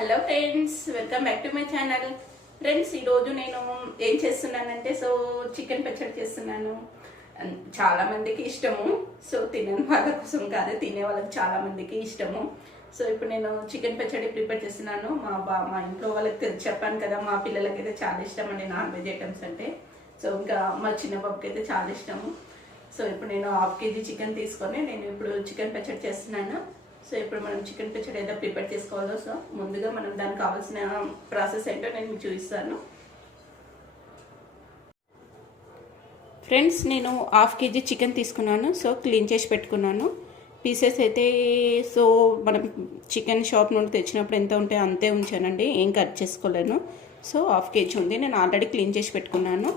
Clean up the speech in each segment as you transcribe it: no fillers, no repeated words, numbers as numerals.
Hello friends, welcome back to my channel. Friends, ఈరోజు నేను ఏం చేస్తున్నానంటే చికెన్ పచ్చడి చేస్తున్నాను. చాలా మందికి ఇష్టము. తినని వాళ్ళ కోసం కాదు, తినే వాళ్ళకి చాలా మందికి ఇష్టము. ఇప్పుడు నేను చికెన్ పచ్చడి ప్రిపేర్ చేస్తున్నాను. మా ఇంట్లో వాళ్ళకి చెప్పాను కదా, మా పిల్లలకైతే చాలా ఇష్టం అండి నాన్ వెజ్ ఐటమ్స్ అంటే. ఇంకా మా చిన్న బాబుకి అయితే చాలా ఇష్టము. ఇప్పుడు నేను 1/2 kg చికెన్ తీసుకొని నేను ఇప్పుడు చికెన్ పచ్చడి చేస్తున్నాను. ఇప్పుడు మనం చికెన్ పచ్చడి ఏదో ప్రిపేర్ చేసుకోవాలో ముందుగా మనం దానికి కావాల్సిన ప్రాసెస్ ఏంటో నేను మీకు చూపిస్తాను. ఫ్రెండ్స్, నేను 1/2 kg చికెన్ తీసుకున్నాను. క్లీన్ చేసి పెట్టుకున్నాను. పీసెస్ అయితే మనం చికెన్ షాప్ నుండి తెచ్చినప్పుడు ఎంత ఉంటే అంతే ఉంచానండి, ఏం కట్ చేసుకోలేను. 1/2 kg ఉంది, నేను ఆల్రెడీ క్లీన్ చేసి పెట్టుకున్నాను.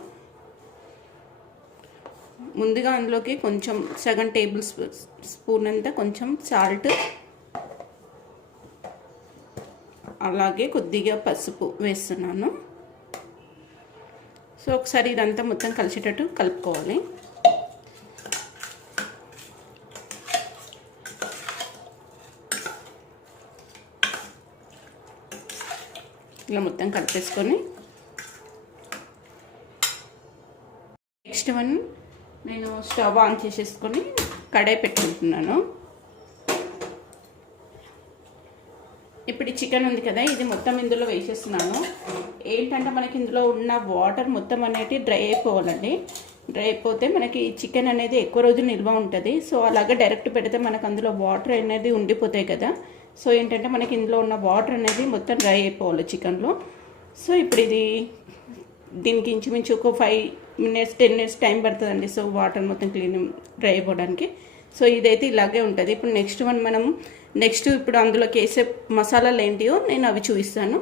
ముందుగా అందులోకి కొంచెం సగం టేబుల్ స్పూన్ అంతా కొంచెం సాల్ట్, అలాగే కొద్దిగా పసుపు వేస్తున్నాను. ఒకసారి ఇదంతా మొత్తం కలిసేటట్టు కలుపుకోవాలి. ఇలా మొత్తం కలిపేసుకొని నెక్స్ట్ నేను స్టవ్ ఆన్ చేసేసుకొని కడాయి పెట్టుకుంటున్నాను. ఇప్పుడు ఈ చికెన్ ఉంది కదా, ఇది మొత్తం ఇందులో వేసేస్తున్నాను. ఏంటంటే మనకి ఇందులో ఉన్న వాటర్ మొత్తం అనేది డ్రై అయిపోవాలండి. డ్రై అయిపోతే మనకి చికెన్ అనేది ఎక్కువ రోజులు నిల్వ ఉంటుంది. అలాగే డైరెక్ట్ పెడితే మనకు అందులో వాటర్ అనేది ఉండిపోతాయి కదా. ఏంటంటే మనకి ఇందులో ఉన్న వాటర్ అనేది మొత్తం డ్రై అయిపోవాలి చికెన్లో. ఇప్పుడు దీనికి ఇంచుమించు ఒక 5 minutes 10 minutes టైం పడుతుందండి. వాటర్ మొత్తం క్లీన్ డ్రై అయిపోవడానికి. ఇదైతే ఇలాగే ఉంటుంది. ఇప్పుడు నెక్స్ట్ ఇప్పుడు అందులోకి వేసే మసాలాలు ఏంటియో నేను అవి చూపిస్తాను.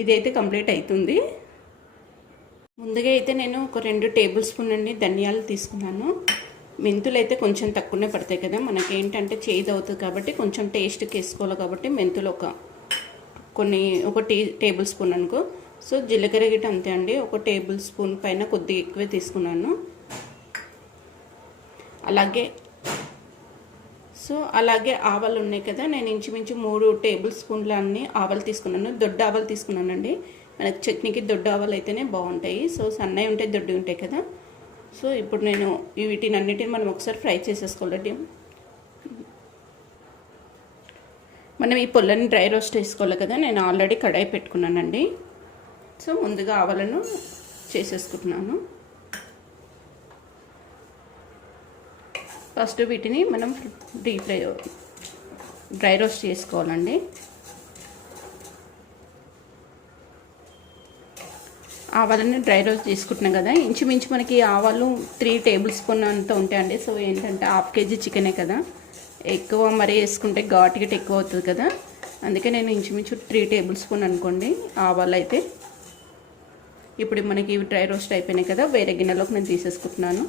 ఇదైతే కంప్లీట్ అవుతుంది. ముందుగా అయితే నేను ఒక 2 టేబుల్ స్పూన్ అండి ధనియాలు తీసుకున్నాను. మెంతులు అయితే కొంచెం తక్కువనే పడతాయి కదా, మనకి ఏంటంటే చేదు అవుతుంది కాబట్టి కొంచెం టేస్ట్కి వేసుకోవాలి కాబట్టి మెంతులు ఒక టేబుల్ స్పూన్ అనుకో. జీలకర్ర గిట్ట అంతే అండి, ఒక టేబుల్ స్పూన్ పైన కొద్దిగా ఎక్కువే తీసుకున్నాను. అలాగే ఆవాలు ఉన్నాయి కదా, నేను ఇంచుమించు 3 టేబుల్ స్పూన్ల అన్ని ఆవాలు తీసుకున్నాను. దొడ్డ ఆవాలు తీసుకున్నానండి. మనకి చట్నీకి దొడ్డ ఆవాలు అయితేనే బాగుంటాయి. సన్నవి ఉంటాయి, దొడ్డి ఉంటాయి కదా. ఇప్పుడు నేను వీటిని అన్నిటిని మనం ఒకసారి ఫ్రై చేసేసుకోవాలి. మనం ఈ పొల్లని డ్రై రోస్ట్ వేసుకోవాలి కదా, నేను ఆల్రెడీ కడాయి పెట్టుకున్నానండి. ముందుగా ఆవాలను చేసేసుకుంటున్నాను. ఫస్ట్ వీటిని మనం డ్రై రోస్ట్ చేసుకోవాలండి. ఆవాలని డ్రై రోస్ట్ చేసుకుంటున్నాం కదా, ఇంచుమించు మనకి ఆవాలు 3 టేబుల్ స్పూన్ అంత ఉంటాయండి. ఏంటంటే 1/2 kg చికెనే కదా, ఎక్కువ మరీ వేసుకుంటే ఘాటు గిట్ట ఎక్కువ అవుతుంది కదా, అందుకే నేను ఇంచుమించు 3 టేబుల్ స్పూన్ అనుకోండి ఆవాలు అయితే. ఇప్పుడు మనకి ఇవి డ్రై రోస్ట్ అయిపోయినాయి కదా, వేరే గిన్నెలోకి నేను తీసేసుకుంటున్నాను.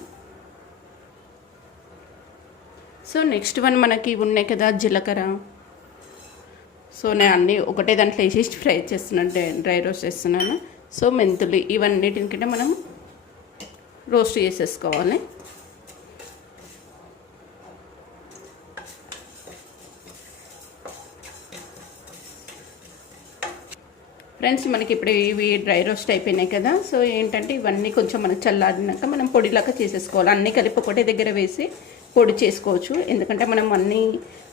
నెక్స్ట్ మనకి ఇవి ఉన్నాయి కదా జీలకర్ర. నేను అన్నీ ఒకటే దాంట్లో వేసేసి ఫ్రై చేస్తున్నాను, డ్రై రోస్ట్ చేస్తున్నాను. మెంతులు ఇవన్నిటికంటే మనం రోస్ట్ చేసేసుకోవాలి. ఫ్రెండ్స్, మనకి ఇప్పుడు ఇవి డ్రై రోస్ట్ అయిపోయినాయి కదా. ఏంటంటే ఇవన్నీ కొంచెం మనకు చల్లారినాక మనం పొడిలాగా చేసేసుకోవాలి. అన్నీ కలిపి ఒకటే దగ్గర వేసి పొడి చేసుకోవచ్చు, ఎందుకంటే మనం అన్నీ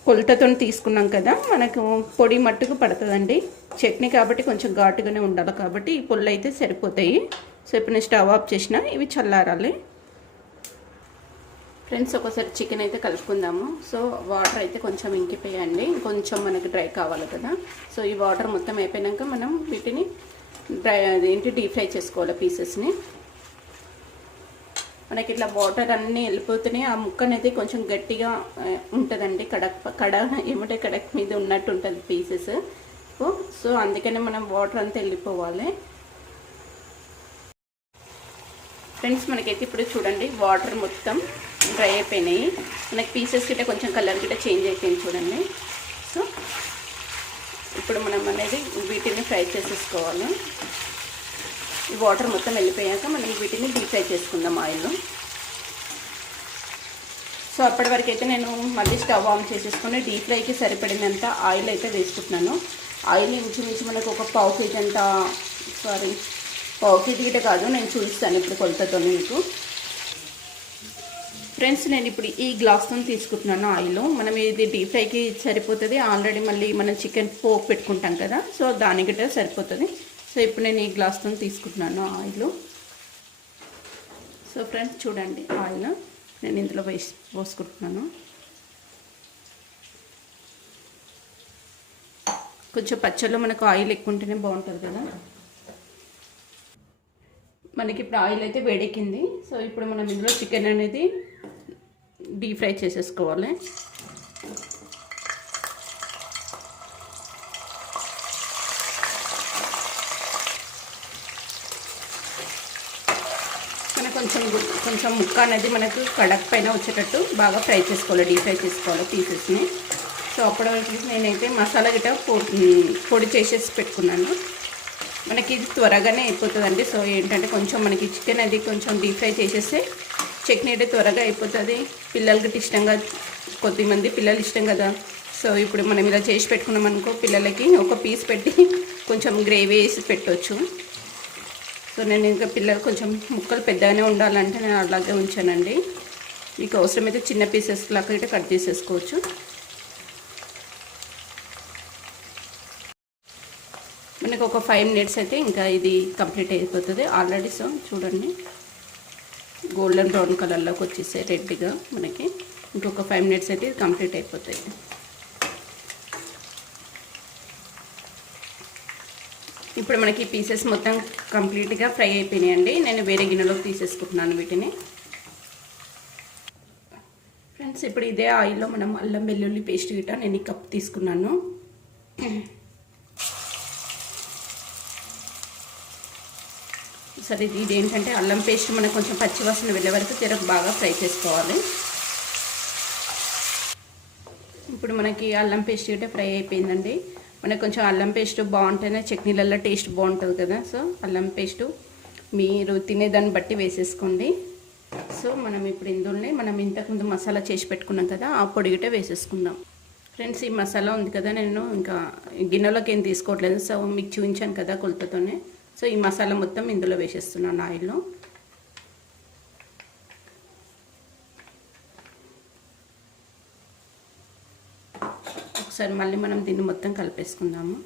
కొలతతో తీసుకున్నాం కదా, మనకు పొడి మట్టుకు పడుతుందండి. చట్నీ కాబట్టి కొంచెం ఘాటుగానే ఉండాలి కాబట్టి ఈ పొళ్ళు అయితే సరిపోతాయి. ఇప్పుడు నేను స్టవ్ ఆఫ్ చేసిన, ఇవి చల్లారాలి. ఫ్రెండ్స్, ఒకసారి చికెన్ అయితే కలుపుకుందాము. వాటర్ అయితే కొంచెం ఇంకిపోయాయండి, కొంచెం మనకి డ్రై కావాలి కదా. ఈ వాటర్ మొత్తం అయిపోయాక మనం వీటిని డీప్ ఫ్రై చేసుకోవాలి పీసెస్ని. మనకి ఇట్లా వాటర్ అన్నీ వెళ్ళిపోతున్నాయి, ఆ ముక్క అనేది కొంచెం గట్టిగా ఉంటుందండి. కడక్ మీద ఉన్నట్టు ఉంటుంది పీసెస్. అందుకనే మనం వాటర్ అంతా వెళ్ళిపోవాలి. ఫ్రెండ్స్, మనకైతే ఇప్పుడు చూడండి వాటర్ మొత్తం డ్రై అయిపోయినాయి. మనకి పీసెస్ గిట్ట కొంచెం కలర్ గిట్ట చేంజ్ అయిపోయింది చూడండి. ఇప్పుడు మనం అనేది వీటిని ఫ్రై చేసేసుకోవాలి. ఈ వాటర్ మొత్తం వెళ్ళిపోయాక మనం వీటిని డీప్ ఫ్రై చేసుకుందాం ఆయిల్లో. అప్పటి వరకు అయితే నేను మళ్ళీ స్టవ్ ఆన్ చేసేసుకొని డీప్ ఫ్రైకి సరిపడినంత ఆయిల్ అయితే వేసుకుంటున్నాను. ఆయిల్ ఇంచుమించు మనకు ఒక పావు కేజీ అంత, పావు కేజీ గిట్ట కాదు, నేను చూపిస్తాను ఇప్పుడు కొలతతో మీకు. ఫ్రెండ్స్ నేను ఇప్పుడు ఈ గ్లాస్తో తీసుకుంటున్నాను ఆయిల్. మనం ఇది డీప్ ఫ్రైకి సరిపోతుంది. ఆల్రెడీ మళ్ళీ మనం చికెన్ పోపు పెట్టుకుంటాం కదా, సో దానికిట సరిపోతుంది. సో ఇప్పుడు నేను ఈ గ్లాస్తో తీసుకుంటున్నాను ఆయిల్. సో ఫ్రెండ్స్ చూడండి, ఆయిల్ నేను ఇందులో పోసుకుంటున్నాను. కొంచెం పచ్చళ్ళు మనకు ఆయిల్ ఎక్కువ ఉంటేనే బాగుంటుంది కదా. మనకి ఇప్పుడు ఆయిల్ అయితే వేడెక్కింది. సో ఇప్పుడు మనం ఇందులో చికెన్ అనేది డీప్ ఫ్రై చేసేసుకోవాలి. మనకు కొంచెం ముక్క అనేది మనకు కడక్ పైన వచ్చేటట్టు బాగా ఫ్రై చేసుకోవాలి, డీప్ ఫ్రై చేసుకోవాలి పీసెస్ని. సో అప్పటివరకు నేనైతే మసాలా గిట్ట పొడి చేసేసి పెట్టుకున్నాను. మనకి ఇది త్వరగానే అయిపోతుందండి. సో ఏంటంటే కొంచెం మనకి చికెన్ అది కొంచెం డీప్ ఫ్రై చేసేస్తే చట్నీ అయితే త్వరగా అయిపోతుంది. పిల్లలకి ఇష్టంగా, కొద్దిమంది పిల్లలు ఇష్టం కదా. సో ఇప్పుడు మనం ఇలా చేసి పెట్టుకున్నాం అనుకో, పిల్లలకి ఒక పీస్ పెట్టి కొంచెం గ్రేవీ వేసి పెట్టవచ్చు. సో నేను ఇంకా పిల్లలు కొంచెం ముక్కలు పెద్దగానే ఉండాలంటే నేను అలాగే ఉంచానండి. మీకు అవసరమైతే చిన్న పీసెస్ లాగా అయితే కట్ చేసేసుకోవచ్చు. మనకు ఒక 5 మినిట్స్ అయితే ఇంకా ఇది కంప్లీట్ అయిపోతుంది ఆల్రెడీ. సో చూడండి, గోల్డెన్ బ్రౌన్ కలర్లోకి వచ్చేసాయి రెడ్గా మనకి. ఇంకొక 5 మినిట్స్ అయితే ఇది కంప్లీట్ అయిపోతాయి. ఇప్పుడు మనకి పీసెస్ మొత్తం కంప్లీట్గా ఫ్రై అయిపోయినాయండి. నేను వేరే గిన్నెలోకి తీసేసుకుంటున్నాను వీటిని. ఫ్రెండ్స్ ఇప్పుడు ఇదే ఆయిల్లో మనం అల్లం వెల్లుల్లి పేస్ట్ గిట్ట నేను ఈ కప్ తీసుకున్నాను. సరే, ఇది ఏంటంటే అల్లం పేస్ట్ మనకు కొంచెం పచ్చివాసన వెళ్ళే వరకు బాగా ఫ్రై చేసుకోవాలి. ఇప్పుడు మనకి అల్లం పేస్ట్ గిట్ట ఫ్రై అయిపోయిందండి. మనకు కొంచెం అల్లం పేస్ట్ బాగుంటేనే చట్నీలలో టేస్ట్ బాగుంటుంది కదా. సో అల్లం పేస్టు మీరు తినేదాన్ని బట్టి వేసేసుకోండి. సో మనం ఇప్పుడు ఇందులోనే మనం ఇంతకుముందు మసాలా చేసి పెట్టుకున్నాం కదా, ఆ పొడి గిట్ట వేసేసుకుందాం. ఫ్రెండ్స్ ఈ మసాలా ఉంది కదా, నేను ఇంకా గిన్నెలోకి ఏం తీసుకోవట్లేదు. సో మీకు చూపించాను కదా కొలతతోనే. సో ఈ మసాలా మొత్తం ఇందులో వేసేస్తున్నాను ఆయిల్లో. ఒకసారి మళ్ళీ మనం దీన్ని మొత్తం కలిపేసుకుందాము.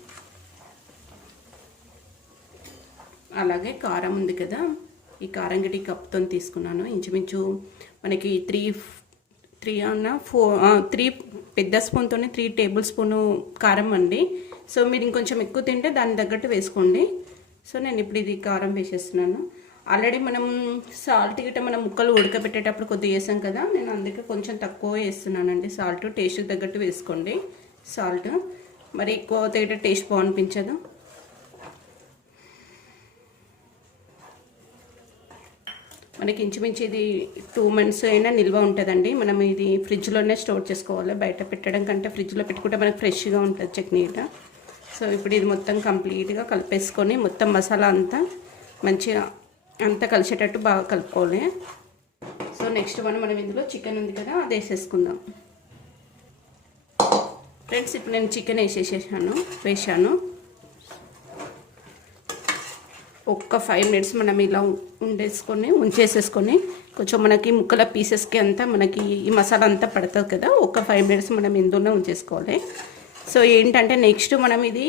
అలాగే కారం ఉంది కదా, ఈ కారం గిటి కప్తో తీసుకున్నాను. ఇంచుమించు మనకి 3 పెద్ద స్పూన్తో 3 టేబుల్ స్పూను కారం అండి. సో మీరు ఇంకొంచెం ఎక్కువ తింటే దాని తగ్గట్టు వేసుకోండి. సో నేను ఇప్పుడు ఇది కారం వేసేస్తున్నాను. ఆల్రెడీ మనం సాల్ట్ గిట్ట మనం ముక్కలు ఉడకబెట్టేటప్పుడు కొద్దిగా వేసాం కదా, నేను అందుకే కొంచెం తక్కువ వేస్తున్నానండి. సాల్ట్ టేస్ట్కి తగ్గట్టు వేసుకోండి. సాల్ట్ మరి ఎక్కువ అవుతే టేస్ట్ బాగనిపించదు. మనకి ఇంచుమించు ఇది 2 months అయినా నిల్వ ఉంటుందండి. మనం ఇది ఫ్రిడ్జ్లోనే స్టోర్ చేసుకోవాలి. బయట పెట్టడం కంటే ఫ్రిడ్జ్లో పెట్టుకుంటే మనకి ఫ్రెష్గా ఉంటుంది చట్నీ గిట్ట. సో ఇప్పుడు ఇది మొత్తం కంప్లీట్గా కలిపేసుకొని మొత్తం మసాలా అంతా మంచిగా అంతా కలిసేటట్టు బాగా కలుపుకోవాలి. సో నెక్స్ట్ మనం ఇందులో చికెన్ ఉంది కదా, అది వేసేసుకుందాం. ఫ్రెండ్స్ ఇప్పుడు నేను చికెన్ వేసాను. ఒక్క 5 మినిట్స్ మనం ఇలా ఉంచేసేసుకొని కొంచెం మనకి ముక్కల పీసెస్కి అంతా మనకి ఈ మసాలా అంతా పడుతుంది కదా, ఒక్క 5 మినిట్స్ మనం ఇందులోనే ఉంచేసుకోవాలి. సో ఏంటంటే నెక్స్ట్ మనం ఇది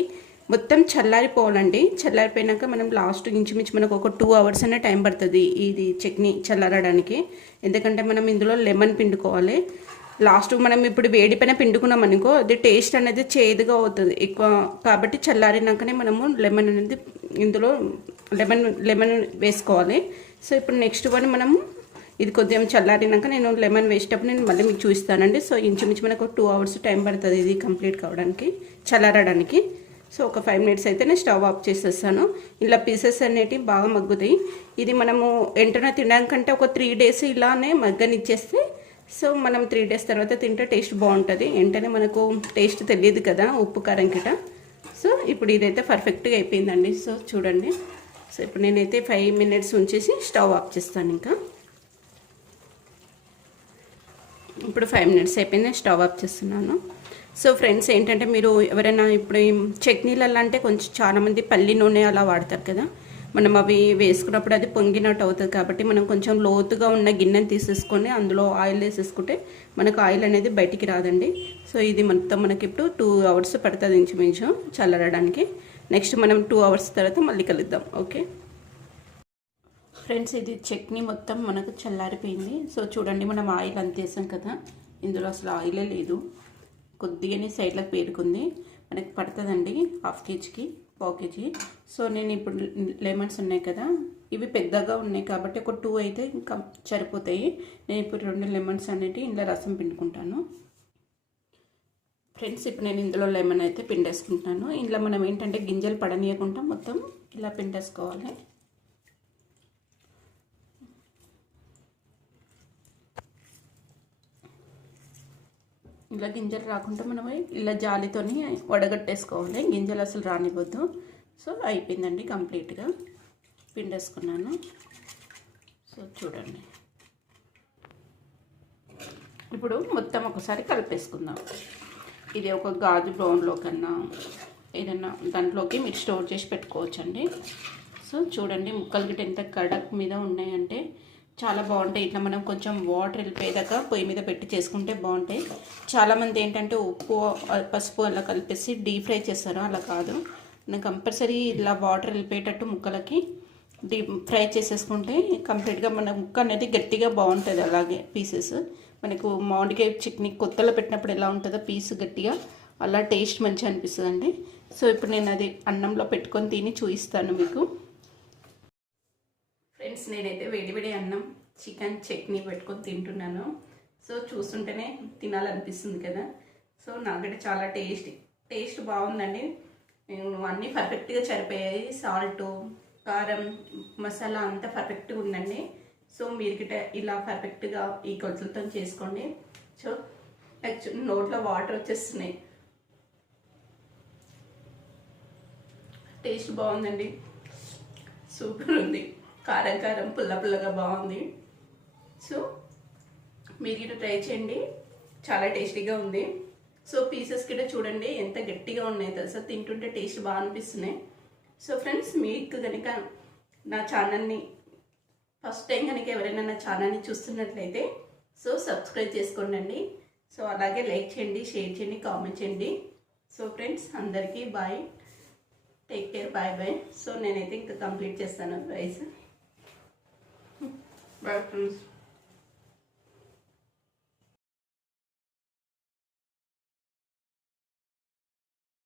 మొత్తం చల్లారిపోవాలండి. చల్లారిపోయినాక మనం లాస్ట్ ఇంచుమించు మనకు ఒక 2 hours అనే టైం పడుతుంది ఇది చట్నీ చల్లారడానికి. ఎందుకంటే మనం ఇందులో లెమన్ పిండుకోవాలి. లాస్ట్ మనం ఇప్పుడు వేడి పైన పిండుకున్నాం అనుకో, అది టేస్ట్ అనేది చేదుగా అవుతుంది ఎక్కువ. కాబట్టి చల్లారినాకనే మనము లెమన్ అనేది ఇందులో లెమన్ వేసుకోవాలి. సో ఇప్పుడు నెక్స్ట్ మనము ఇది కొద్దిగా చల్లారినాక నేను లెమన్ వేసేటప్పుడు నేను మళ్ళీ మీకు చూపిస్తానండి. సో ఇంచుమించు మనకు 2 hours టైం పడుతుంది ఇది కంప్లీట్ కావడానికి, చల్లారడానికి. సో ఒక 5 మినిట్స్ అయితే నేను స్టవ్ ఆఫ్ చేసేస్తాను. ఇలా పీసెస్ అనేటివి బాగా మగ్గుతాయి. ఇది మనము వెంటనే తినడానికంటే ఒక 3 days ఇలానే మగ్గనిచ్చేస్తే, సో మనం 3 days తర్వాత తింటే టేస్ట్ బాగుంటుంది. వెంటనే మనకు టేస్ట్ తెలియదు కదా ఉప్పు కారం గిట్ట. సో ఇప్పుడు ఇదైతే పర్ఫెక్ట్గా అయిపోయిందండి. సో చూడండి, సో ఇప్పుడు నేనైతే 5 minutes ఉంచేసి స్టవ్ ఆఫ్ చేస్తాను. ఇంకా ఇప్పుడు 5 మినిట్స్ అయిపోయింది, స్టవ్ ఆఫ్ చేస్తున్నాను. సో ఫ్రెండ్స్ ఏంటంటే మీరు ఎవరైనా ఇప్పుడు చట్నీలలో అంటే కొంచెం చాలామంది పల్లి నూనె అలా వాడతారు కదా, మనం అవి వేసుకున్నప్పుడు అది పొంగినట్టు అవుతుంది. కాబట్టి మనం కొంచెం లోతుగా ఉన్న గిన్నెని తీసేసుకొని అందులో ఆయిల్ వేసేసుకుంటే మనకు ఆయిల్ అనేది బయటికి రాదండి. సో ఇది మొత్తం మనకి ఇప్పుడు 2 అవర్స్ పడుతుంది ఇంచుమించు చల్లరడానికి. నెక్స్ట్ మనం 2 అవర్స్ తర్వాత మళ్ళీ కలుద్దాం. ఓకే ఫ్రెండ్స్, ఇది చట్నీ మొత్తం మనకు చల్లారిపోయింది. సో చూడండి, మనం ఆయిల్ అంత వేసాం కదా, ఇందులో అసలు ఆయిలే లేదు. కొద్దిగానే సైడ్లకు పేరుకుంది. మనకి పడుతుందండి 1/2 కేజీకి 1/4 కేజీ. సో నేను ఇప్పుడు లెమన్స్ ఉన్నాయి కదా, ఇవి పెద్దగా ఉన్నాయి కాబట్టి ఒక 2 అయితే ఇంకా సరిపోతాయి. నేను ఇప్పుడు 2 లెమన్స్ అనేవి ఇందులో రసం పిండుకుంటాను. ఫ్రెండ్స్, ఇప్పుడు నేను ఇందులో లెమన్ అయితే పిండేసుకుంటాను. ఇందులో మనం ఏంటంటే గింజలు పడనీయకుండా మొత్తం ఇలా పిండేసుకోవాలి. ఇలా గింజలు రాకుండా మనం ఇలా జాలితోని వడగట్టేసుకోవాలి, గింజలు అసలు రానివ్వద్దు. సో అయిపోయిందండి, కంప్లీట్గా పిండేసుకున్నాను. సో చూడండి, ఇప్పుడు మొత్తం ఒకసారి కలిపేసుకుందాం. ఇది ఒక గాజు బౌన్లో కన్నా ఏదన్నా దాంట్లోకి మీరు స్టోర్ చేసి పెట్టుకోవచ్చండి. సో చూడండి, ముక్కలు గిట్ట ఎంత కడక్ మీద ఉన్నాయంటే చాలా బాగుంటాయి. ఇట్లా మనం కొంచెం వాటర్ వెళ్ళిపోయేదాకా పొయ్యి మీద పెట్టి చేసుకుంటే బాగుంటాయి. చాలామంది ఏంటంటే ఉప్పు పసుపు అలా కలిపేసి డీప్ ఫ్రై చేస్తారు, అలా కాదు. నేను కంపల్సరీ ఇలా వాటర్ వెళ్ళిపోయేటట్టు ముక్కలకి డీప్ ఫ్రై చేసేసుకుంటే కంప్లీట్గా మన ముక్క అనేది గట్టిగా బాగుంటుంది. అలాగే పీసెస్ మనకు మామిడికాయ చట్నీ కొత్తలో పెట్టినప్పుడు ఎలా ఉంటుందో పీసు గట్టిగా, అలా టేస్ట్ మంచిగా అనిపిస్తుంది అండి. సో ఇప్పుడు నేను అది అన్నంలో పెట్టుకొని తిని చూపిస్తాను మీకు. ఫ్రెండ్స్, నేనైతే వేడివేడి అన్నం చికెన్ చట్నీ పెట్టుకొని తింటున్నాను. సో చూస్తుంటేనే తినాలనిపిస్తుంది కదా. సో నాకైతే చాలా టేస్ట్ బాగుందండి. అన్నీ పర్ఫెక్ట్గా సరిపోయాయి. సాల్ట్, కారం, మసాలా అంతా పర్ఫెక్ట్గా ఉందండి. సో మీరు గిట్ట ఇలా పర్ఫెక్ట్గా ఈ కొలతలతో చేసుకోండి. సో యాక్చువల్లీ నోట్లో వాటర్ వచ్చేస్తున్నాయి. టేస్ట్ బాగుందండి, సూపర్ ఉంది. కారం కారం పుల్ల పుల్లగా బాగుంది. సో మీరు గిట్ట ట్రై చేయండి, చాలా టేస్టీగా ఉంది. సో పీసెస్ గిట్ట చూడండి ఎంత గట్టిగా ఉన్నాయి తెలుసా, తింటుంటే టేస్ట్ బాగా అనిపిస్తున్నాయి. సో ఫ్రెండ్స్, మీకు కనుక నా ఛానల్ని ఫస్ట్ టైం కనుక ఎవరైనా నా ఛానల్ని చూస్తున్నట్లయితే సో సబ్స్క్రైబ్ చేసుకోండి. సో అలాగే లైక్ చేయండి, షేర్ చేయండి, కామెంట్ చేయండి. సో ఫ్రెండ్స్, అందరికీ bye, take care, bye bye. So నేనైతే ఇంకా కంప్లీట్ చేస్తాను రైస్. Bye friends.